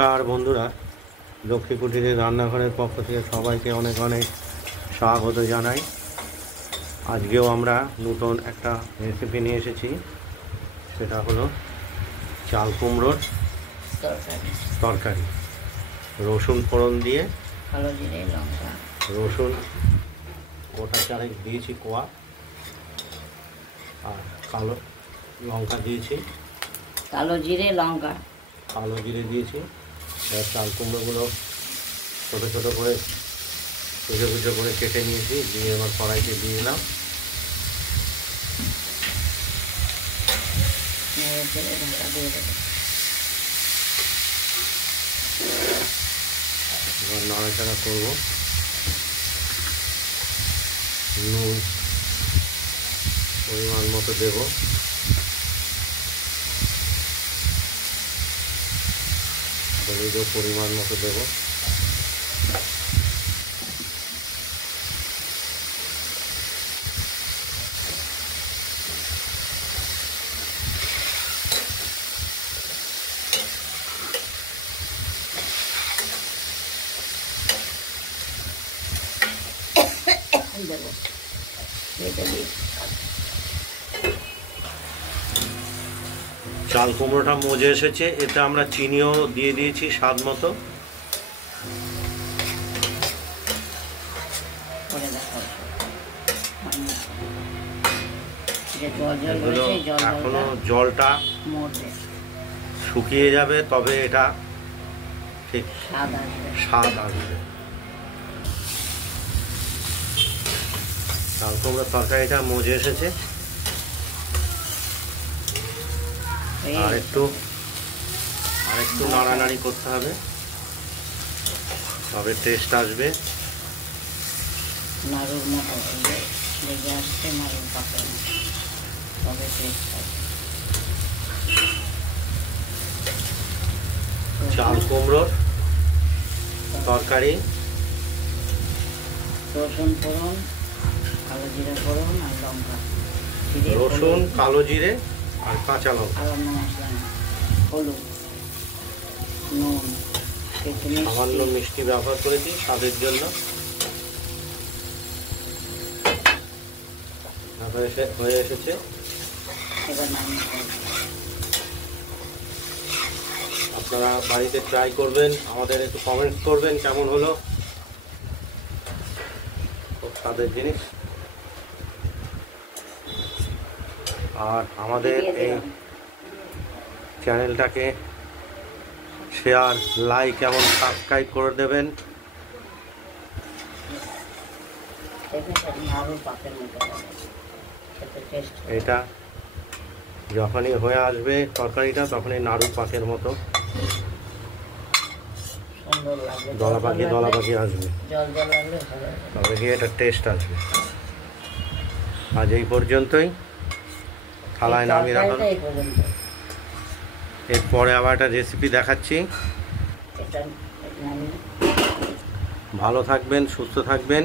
নমস্কার বন্ধুরা, লক্ষ্মী কুটিরের রান্নাঘরের পক্ষ থেকে সবাইকে অনেক অনেক স্বাগত জানাই। আজকেও আমরা নতুন একটা রেসিপি নিয়ে এসেছি, সেটা হলো চাল কুমড়োর তরকারি। রসুন ফোড়ন দিয়ে, কালো জিরে লঙ্কা, রসুন গোটা চারেক দিয়েছি কোয়া, আর কালো লঙ্কা দিয়েছি, কালো জিরে লঙ্কা, কালো জিরে দিয়েছি। এবার চাল কুমড়োগুলো ছোটো ছোটো করে কুচো কুচো করে কেটে নিয়েছি, দিয়ে এবার কড়াইতে দিয়ে দিলাম। ঢাকা দিয়ে দেবো। এবার নাড়াচাড়া করবো। নুন পরিমাণ মতো দেব, হলুদও পরিমাণ মতো দেব। চাল কুমড়োটা মজে এসেছে, এতে আমরা চিনিও দিয়ে দিয়েছি স্বাদ মতো। এখনো জলটা শুকিয়ে যাবে, তবে এটা ঠিক স্বাদ আসবে। চাল কুমড়োর তরকারিটা মজে এসেছে, আর একটু নাড়ানাড়ি করতে হবে, তবে টেস্ট আসবে। নাড়ুর মতো লেগে আসছে, নাড়ুর পাকে তবে টেস্ট আসবে। চাল কুমড়োর তরকারি, রসুন ফোড়ন, কালো জিরে ফোড়ন আর লঙ্কা, রসুন কালো জিরে আর কাঁচা লঙ্কা, আর অন্য মশলা না, হলুদ, নুন, সামান্য মিষ্টি ব্যবহার করেছি স্বাদের জন্য। হয়ে এসেছে, এবার আপনারা বাড়িতে ট্রাই করবেন, আমাদের একটু কমেন্টস করবেন কেমন হলো। খুব স্বাদের জিনিস। আর আমাদের এই চ্যানেলটাকে শেয়ার, লাইক এবং সাবস্ক্রাইব করে দেবেন। এটা যখনই হয়ে আসবে তরকারিটা, তখনই নাড়ু পাকের মতো দলা পাখি আসবে, তবে গিয়ে এটা টেস্ট আসবে। আজ এই পর্যন্তই, থালায় নামিয়ে রাখুন। এরপরে আবার একটা রেসিপি দেখাচ্ছি। ভালো থাকবেন, সুস্থ থাকবেন।